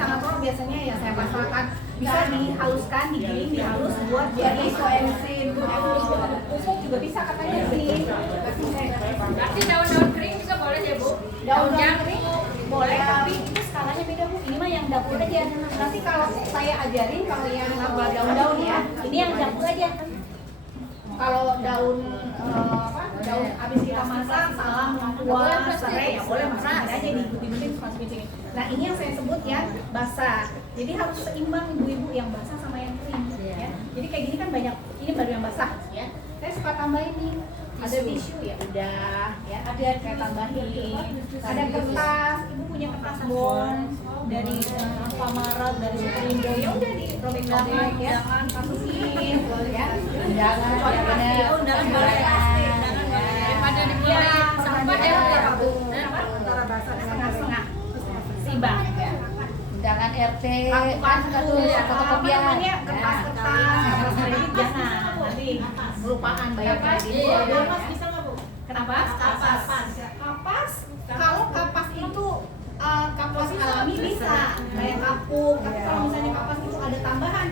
sangat pro biasanya ya saya pasangkan bisa dihaluskan, digiling, dihalus buat jadi koenzim. Pupuk juga bisa katanya sih. Berarti daun-daun kering juga boleh ya Bu? Daun-daun kering boleh, tapi itu skalanya beda Bu. Ini mah yang dapur aja. Nanti kalau saya ajarin kalau yang daun-daun ya, ini yang dapur aja. Kalau daun daun habis kita masak, salam, lengkuas, serai ya boleh masak aja digunting dimasukin. Nah ini yang saya sebut ya basah. Jadi harus seimbang ibu-ibu yang basah sama yang kering. Ya. Jadi kayak gini kan banyak. Ini baru yang basah ya. Saya suka tambahin nih. Ada tisu ya udah ya. Ada saya tambahin. Ada kertas. Ibu punya kertas bon dari Alfamaret, dari Superindo ya udah dirobek-robek ya. Masukin ya. Undangan boleh pasti. Daripada dibuang sampah ya Bu. Setengah-setengah. Seimbang ya. Undangan RT Lakukan satu fotokopian. Kertas kredit jangan nanti kelupaan bayar kredit. Kapas bisa nggak Bu? Kenapa? Kapas. Kalau kapas itu kapas alami bisa kayak kapuk. Tapi kalau misalnya kapas itu ada tambahan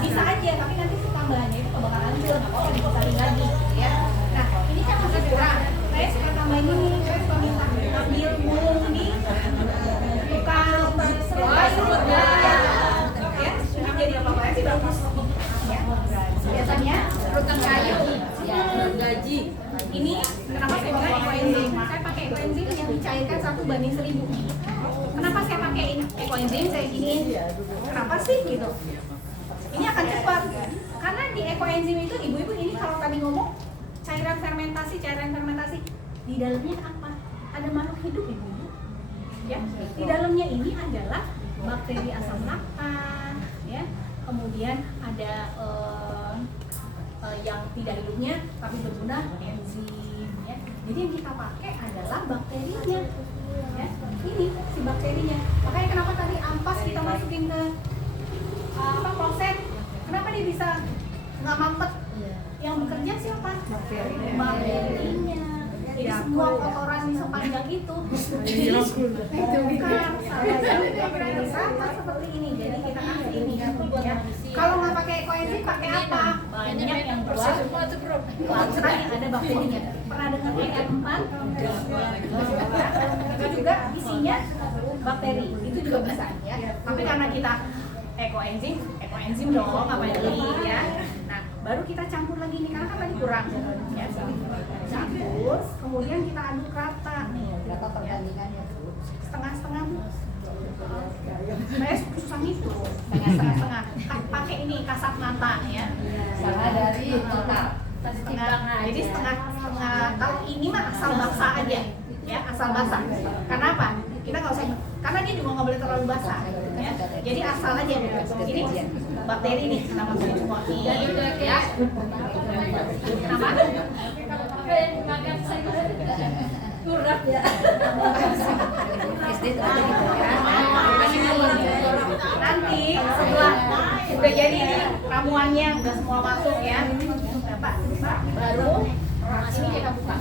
bisa aja. Tapi nanti itu tambahannya itu bakal hancur. Nggak apa-apa disaring lagi ya. Nah ini kan masih kurang. Saya suka tambahin ini. Saya suka minta ambil mulung ini. Tukang serut ya. Ini jadi apa-apa sih bagus. Ya. Biasanya rutang kayu. Gaji. Ini kenapa saya bilang ekoenzim? Saya pakai ekoenzim yang dicairkan 1:1000. Kenapa saya pakai ekoenzim? Saya giniin. Kenapa sih gitu? Ini akan cepat. Karena di ekoenzim itu ibu-ibu ini kalau tadi ngomong cairan fermentasi di dalamnya apa? Ada makhluk hidup ibu-ibu. Ya, di dalamnya ini adalah bakteri asam laktat, ya. Kemudian ada yang tidak hidupnya tapi berguna enzim ya. Jadi yang kita pakai adalah bakterinya ya. Ini si bakterinya. Makanya kenapa tadi ampas kita masukin ke kloset, kenapa dia bisa nggak mampet? Yang bekerja siapa? Bakterinya. Jadi semua kotoran di sepanjang itu dibongkar sama seperti ini. Jadi kita kasih ini ya. Kalau nggak pakai ekoenzim pakai apa? Banyak yang buat lanceran yang ada bakterinya. Pernah dengar PM4? Itu juga isinya bakteri. Itu juga bisa ya. Tapi karena kita ekoenzim dong, apa beli ya. Nah, baru kita campur lagi nih karena kan tadi kurang ya. Campur, kemudian kita aduk rata. Berapa perbandingannya Bu? Setengah-setengah. Saya susah gitu. Setengah-setengah. Pakai ini kasat mata ya. Sama dari total. Setengah. Jadi setengah. Kalau ini mah asal basah aja. Ya, asal basah. Karena apa? Kita nggak usah, karena dia juga nggak boleh terlalu basah ya. Jadi asal aja ini bakteri nih kita masukin semua ya. Kenapa? Makan sayur kurang ya. SD itu ada gitu kan. Nanti setelah udah jadi nih ramuannya udah semua masuk ya. Baru ini kita buka.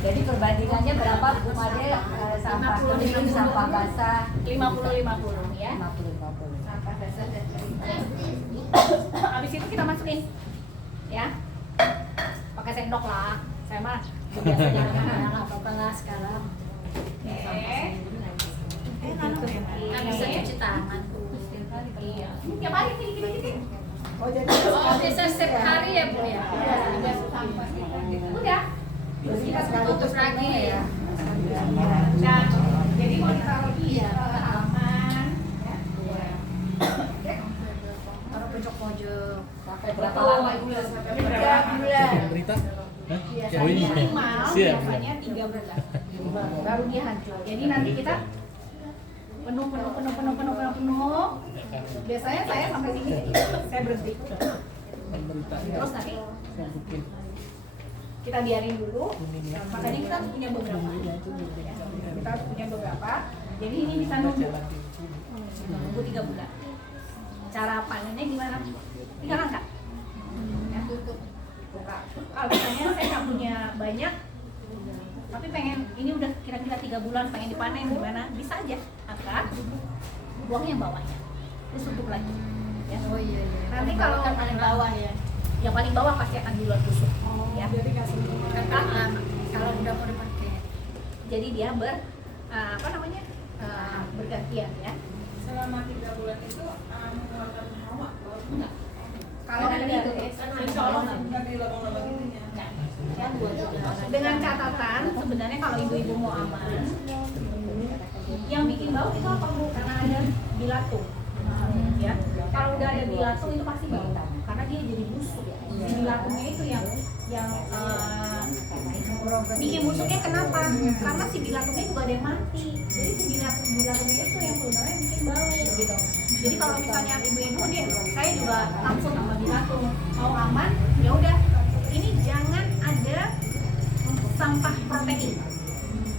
Jadi perbandingannya berapa Bu Made? Sampah kering, sampah basah 50-50 ya. 50-50. Sampah basah dan kering. Habis itu kita masukin ya. Pakai sendok lah. Saya mah biasanya nggak apa-apa lah sekarang. Kan bisa cuci tangan Bu. Iya. Tiap hari gini. Oh bisa setiap hari ya Bu ya? Udah. Terus kita sekali Tutup lagi ya. Dan jadi mau ditaruh di halaman ya. Taruh pojok-pojok. sampai berapa lama? 3 bulan. Berita? Hah? Biasanya Oh iya. minimal Siap. biasanya 3 bulan. Baru dia hancur. Jadi nanti kita penuh. Biasanya saya sampai sini saya berhenti. Terus nanti kita biarin dulu. Makanya kita harus punya beberapa. Kita harus punya beberapa. Jadi ini bisa nunggu 3 bulan. Cara panennya gimana? 3 langkah. Ya, tutup. Buka. Kalau misalnya saya nggak punya banyak, tapi pengen ini udah kira-kira 3 bulan pengen dipanen gimana, bisa aja angkat, buang yang bawahnya, terus tutup lagi. Ya. Oh iya. Nanti kalau yang paling bawah ya. yang paling bawah pasti akan duluan busuk. Ya. Jadi kasih kakak kalau udah mau dipakai. Jadi dia bergantian ya. Selama 3 bulan itu mengeluarkan hawa Enggak. Kalau ada ini itu insya Allah nggak di lubang-lubang itunya. dengan catatan sebenarnya kalau ibu-ibu mau aman, yang bikin bau itu apa Bu? Karena ada bilatung. Ya, kalau udah ada bilatung itu pasti bau karena dia jadi busuk. Si bilatungnya itu yang bikin busuknya kenapa? Karena si bilatungnya juga ada yang mati. Jadi si bilatungnya itu yang sebenarnya bikin bau gitu. Jadi kalau misalnya ibu-ibu nih, saya juga langsung sama bilatung mau aman, ya udah ini jangan ada sampah protein.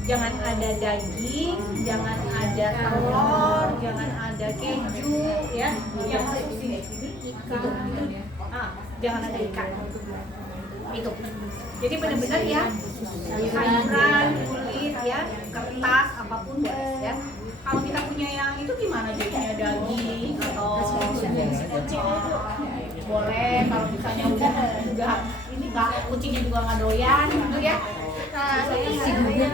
Jangan ada daging, jangan ada telur, jangan ada keju, ya. Yang masuk sini itu. Jangan ada ikan. Itu. Jadi benar-benar ya sayuran, kulit, ya, kertas, apapun ya. Kalau kita punya yang itu gimana jadinya daging atau boleh kalau misalnya udah ini nggak kucingnya juga nggak doyan gitu ya. Nah,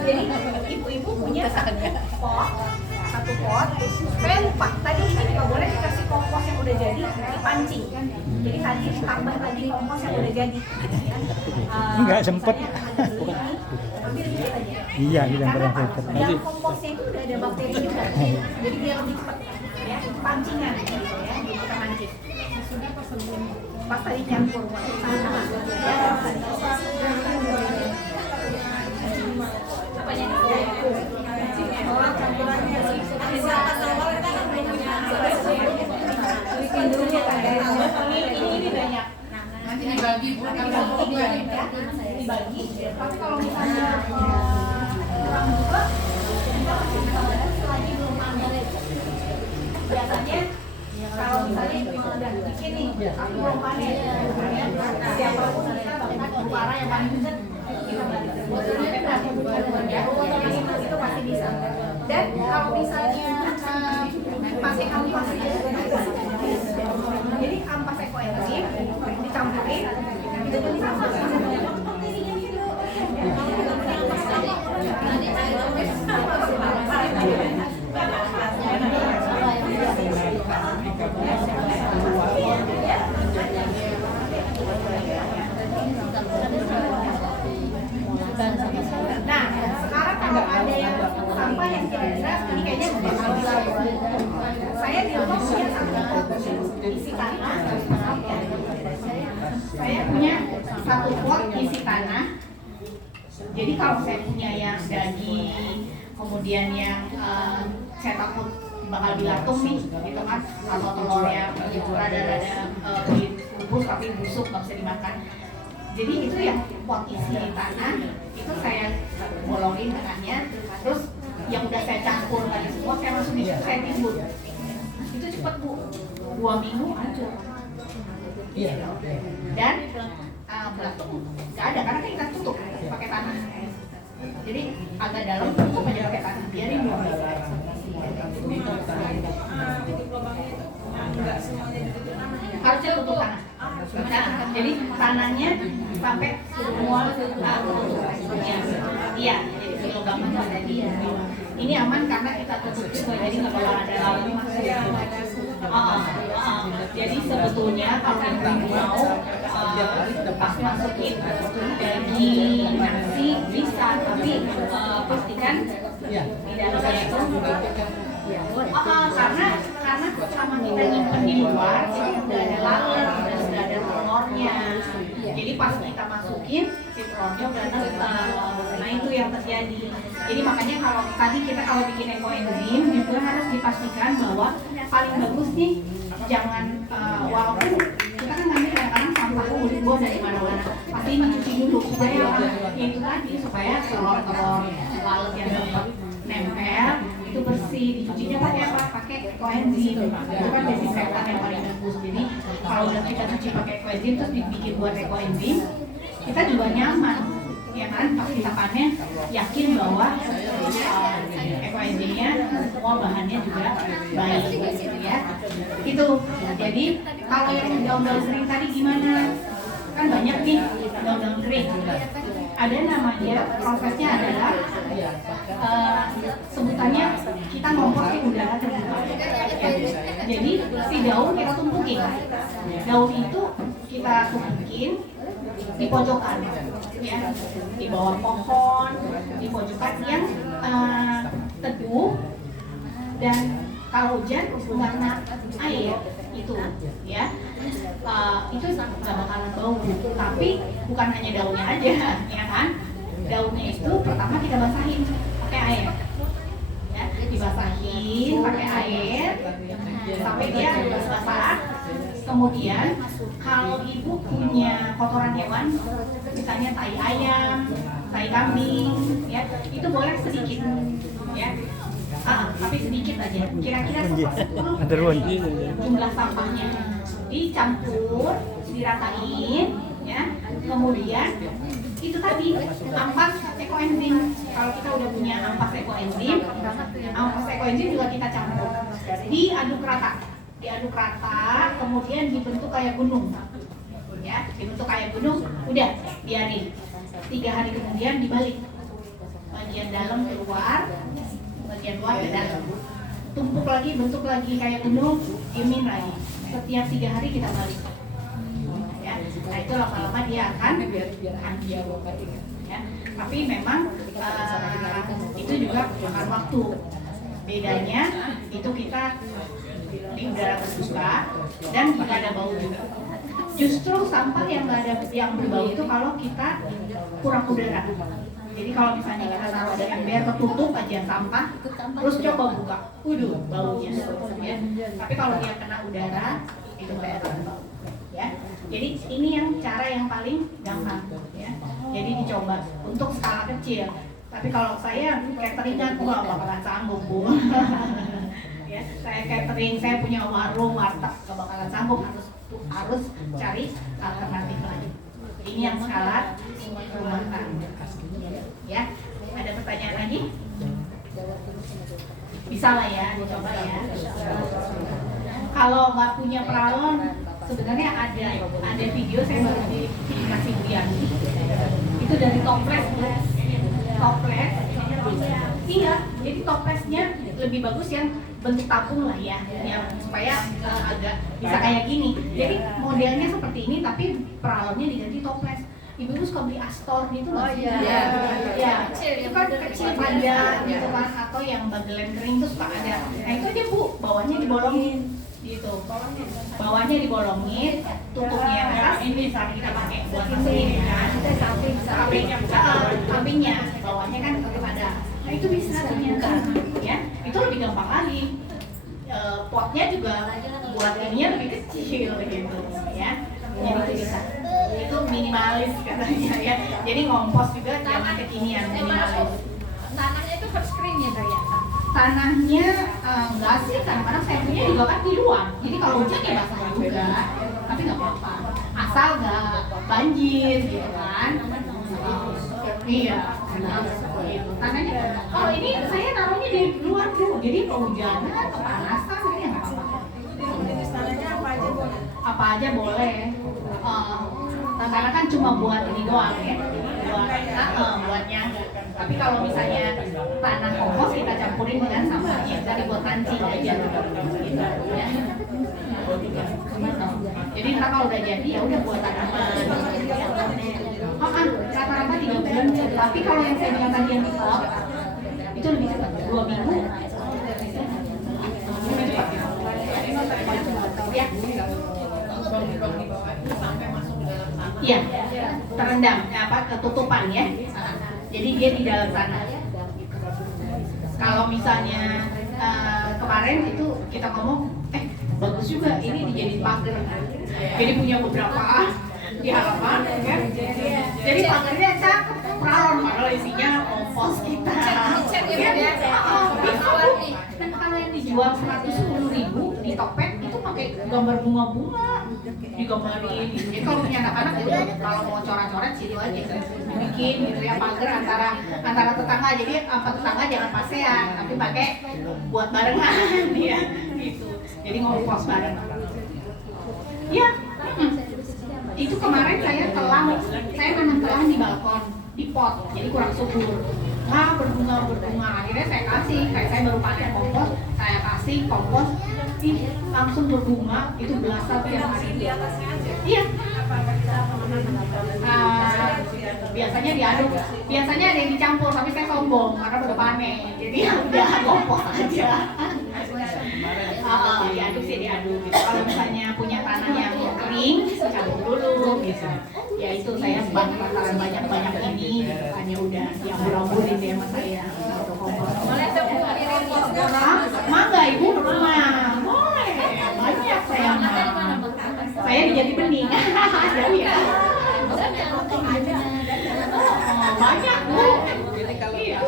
jadi ibu-ibu punya satu pot, saya lupa tadi ini nggak boleh dikasih kompos yang udah jadi dipancing. Jadi tadi ditambah lagi kompos yang udah jadi. Nggak sempet. Ambil dikit aja. Iya, yang Karena pernah apa? Yang komposnya itu udah ada bakteri juga, jadi dia lebih cepat ya pancingan gitu ya, jadi kita mancing. Pas tadi campur sama ya. Apanya? Oh, campurannya bikin dulu ya ini banyak. Nanti dibagi Bu, dibagi. Tapi kalau misalnya kurang juga, lagi belum panen. Biasanya kalau misalnya udah bikin nih, tapi belum panen, siapapun kita bahkan suara yang paling besar kita balik. Itu pasti bisa. Dan kalau misalnya pakai ampas, jadi ampas ekoenzim dicampurin, itu pun sama. Nah, sekarang kalau ada yang sampah yang kira-kira ini kayaknya bakal dilakukan. Saya di rumah punya satu pot isi tanah. Saya punya satu pot isi tanah. Jadi kalau saya punya yang daging, kemudian yang saya takut bakal bilatung nih, gitu kan, atau telurnya rada-rada dibungkus tapi busuk nggak bisa dimakan. Jadi itu yang pot isi tanah itu saya bolongin tengahnya, terus yang udah saya campur tadi semua saya masukin situ, saya timbun. Itu cepat Bu, 2 minggu hancur. Dan belatung nggak ada karena kan kita tutup pakai tanah. Jadi agak dalam tutup aja pakai tanah, biarin 2 minggu. Tutup lubangnya itu nggak semuanya ditutup tanah. Harusnya tutup tanah. Nah, jadi tanahnya sampai semua tutup. Iya, jadi si lubangnya tuh ada dia. Ini aman karena kita tutup juga, jadi nggak bakal ada lalu masuk. Jadi sebetulnya kalau ibu mau pas masukin daging, nasi bisa, tapi pastikan di dalamnya itu karena selama kita nyimpen di luar itu udah ada laler, udah ada telurnya. Jadi pas kita masukin si telurnya udah nempel. Nah itu yang terjadi. Jadi makanya kalau tadi kita kalau bikin ekoenzim itu harus dipastikan bahwa paling bagus nih jangan walaupun kita kan ngambil kadang-kadang sampah kulit buah dari mana-mana, pasti mencuci dulu supaya itu tadi supaya telur-telur lalat yang nempel itu bersih. Dicucinya pakai apa? Pakai ekoenzim. Itu kan desinfektan yang paling bagus. Jadi kalau udah kita cuci pakai ekoenzim terus dibikin buat ekoenzim, kita juga nyaman. ya kan, pas kita panen yakin bahwa ekoenzimnya semua bahannya juga baik gitu ya. Itu jadi kalau yang daun-daun kering tadi gimana? Kan banyak nih daun-daun kering. Ada namanya, prosesnya adalah sebutannya kita ngompos di udara terbuka. Jadi si daun kita tumpukin. Daun itu kita tumpukin di pojokan, ya, di bawah pohon, di pojokan yang teduh, dan kalau hujan nggak kena air itu, ya, itu nggak bakalan bau. Tapi bukan hanya daunnya aja, ya kan? Daunnya itu pertama kita basahin pakai air, ya, dibasahin pakai air sampai dia basah. Kemudian kalau ibu punya kotoran hewan, misalnya tai ayam, tai kambing, ya, itu boleh sedikit, ya, tapi sedikit aja. Kira-kira seperempat jumlah sampahnya dicampur, diratain, ya. Kemudian itu tadi ampas ekoenzim. Kalau kita udah punya ampas ekoenzim juga kita campur, diaduk rata, kemudian dibentuk kayak gunung, ya, dibentuk kayak gunung, udah biarin 3 hari kemudian dibalik, bagian dalam keluar, bagian luar ke dalam, tumpuk lagi, bentuk lagi kayak gunung, diemin lagi, setiap 3 hari kita balik, ya. Nah itu lama-lama dia akan hancur, ya. Tapi memang itu juga makan waktu. Bedanya itu kita di udara terbuka dan nggak ada bau juga. Justru sampah yang nggak ada yang berbau itu kalau kita kurang udara. Jadi kalau misalnya kita taruh ada ember ketutup aja sampah, terus coba buka, baunya, ya. Tapi kalau dia kena udara itu nggak akan bau, ya. Jadi ini yang cara yang paling gampang, ya. Jadi dicoba untuk skala kecil. Tapi kalau saya cateringan, bakalan sanggup, Bu. Ya, saya catering, saya punya warung, warteg, gak bakalan sanggup, harus cari alternatif lain. Ini yang skala rumah tangga. Ya, ada pertanyaan lagi? Bisa lah ya, dicoba ya. Kalau nggak punya peralon, sebenarnya ada video saya baru dikasih Briani. Itu dari toples, toples. Iya, jadi toplesnya lebih bagus yang bentuk tabung lah ya, yang supaya agak bisa kayak gini. Jadi modelnya seperti ini, tapi peralonnya diganti toples. Ibu suka beli Astor gitu loh. Ya, itu kan kecil panjang gitu kan, atau yang bagelen kering tuh suka ada. Nah itu aja Bu, bawahnya dibolongin gitu. Bawahnya dibolongin, tutupnya atas. Ini misalnya kita pakai buat mesin kan. Sampingnya, bawahnya kan tetap ada. Nah itu bisa ternyata, ya. Itu lebih gampang lagi. Potnya juga buat ininya lebih kecil gitu, ya. Jadi itu bisa. Itu minimalis katanya ya. Jadi ngompos juga jangan kekinian, minimalis. Tanahnya itu harus kering ya, Mbak ya? Tanahnya enggak sih, kadang-kadang saya punya juga kan di luar. Jadi kalau hujan ya basah juga, tapi nggak apa-apa. Asal nggak banjir gitu kan. Iya, gitu. Tanahnya, kalau ini saya taruhnya di luar tuh, jadi kehujanan, kepanasan, ini nggak apa-apa. Jenis tanahnya apa aja boleh? Apa aja boleh. Karena kan cuma buat ini doang ya, buatnya. Tapi kalau misalnya tanah kompos kita campurin dengan sampahnya, dari buat pancing aja, gitu ya. Jadi ntar kalau udah jadi ya udah buat tanaman. Rata-rata 3 bulan. Tapi kalau yang saya bilang tadi yang di pot itu lebih cepat, 2 minggu. Lebih cepat. Ya. Iya, terendam, ketutupan ya. Jadi dia di dalam tanah. Kalau misalnya kemarin itu kita ngomong, bagus juga ini dijadiin pagar. Jadi punya beberapa di halaman, kan? Jadi pagarnya cakep, peralon, kalau isinya kompos kita. Ya, dan kalau yang dijual 110.000 di Tokped itu pakai gambar bunga-bunga. digambarin gitu. Jadi kalau punya anak-anak ya udah, kalau mau coret-coret situ aja bikin gitu ya, pagar antara tetangga. Jadi apa tetangga jangan pasean tapi pakai buat barengan ya gitu. Jadi ngompos bareng. Iya. Itu kemarin saya nanam telang di balkon, di pot, jadi kurang subur. Nah, berbunga. Akhirnya saya kasih, kayak saya baru pakai kompos, saya kasih kompos, langsung berbunga, itu belasan tiap hari. Iya. Biasanya diaduk, biasanya ada yang dicampur, tapi saya sombong karena udah panen, jadi ya udah kompos aja. Diaduk sih diaduk gitu. Kalau misalnya punya tanah yang kering, campur dulu gitu. Ya itu saya bakaran banyak ini, hanya udah diambur-amburin deh sama saya. Boleh dong Bu kirim foto. Mangga Ibu rumah, boleh. Banyak saya mah. Saya di Jati Bening. Jadi ya. Banyak Bu. Iya.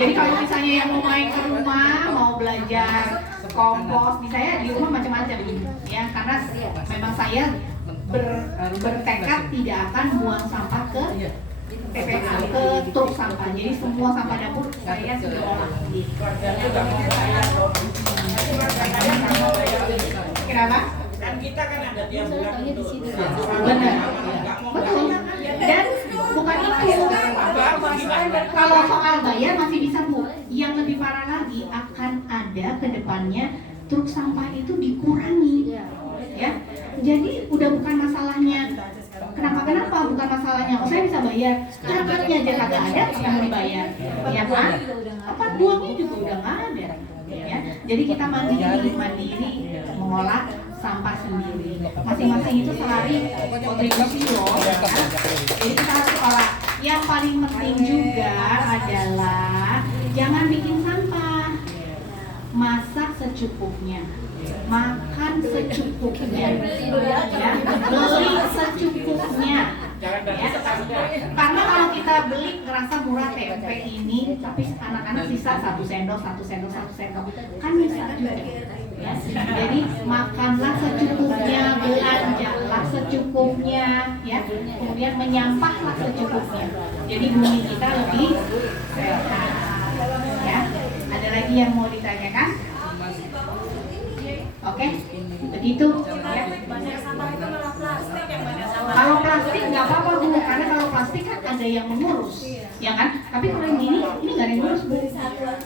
Jadi kalau misalnya yang mau main ke rumah, mau belajar kompos, di saya di rumah macam-macam ya, karena memang saya bertekad tidak akan buang sampah ke TPA, ke truk sampah. Jadi semua sampah dapur saya sudah olah. Kenapa? Kan kita kan ada tiap bulan itu. Benar. Betul. Dan bukan itu. Kalau soal bayar masih bisa Bu. Yang lebih parah lagi akan ada ke depannya truk sampah itu dikurangi. Ya. Jadi udah bukan masalahnya. Kenapa? Bukan masalahnya. Oh, saya bisa bayar. Truknya aja kagak ada, yang dibayar. Ya kan? Apa buangnya juga udah nggak ada. Ya. Jadi kita mandiri mengolah sampah sendiri. Masing-masing itu sehari kontribusi loh. Ya. Jadi kita harus olah. Yang paling penting juga adalah jangan bikin sampah. Masak secukupnya. Makan secukupnya. Ya. Beli secukupnya. Ya. Karena kalau kita beli ngerasa murah tempe ini, tapi anak-anak sisa 1 sendok, kan bisa juga. Ya. Jadi makanlah secukupnya, belanjalah secukupnya, ya. Kemudian menyampahlah secukupnya. Jadi bumi kita lebih sehat. Ya. Ada lagi yang mau ditanyakan? Oke, begitu. Ya. Kalau plastik nggak apa-apa Bu, karena kalau plastik kan ada yang mengurus, ya kan? Tapi kalau yang ini nggak ada yang ngurus Bu,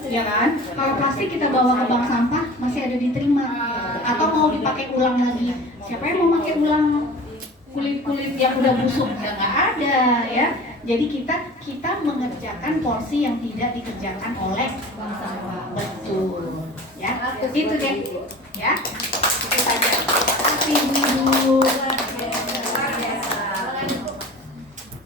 ya kan? Kalau plastik kita bawa ke bank sampah masih ada diterima, atau mau dipakai ulang lagi. Siapa yang mau pakai ulang kulit-kulit yang udah busuk? Ya nggak ada, ya. Jadi kita mengerjakan porsi yang tidak dikerjakan oleh bank sampah, betul, ya. Itu deh, ya.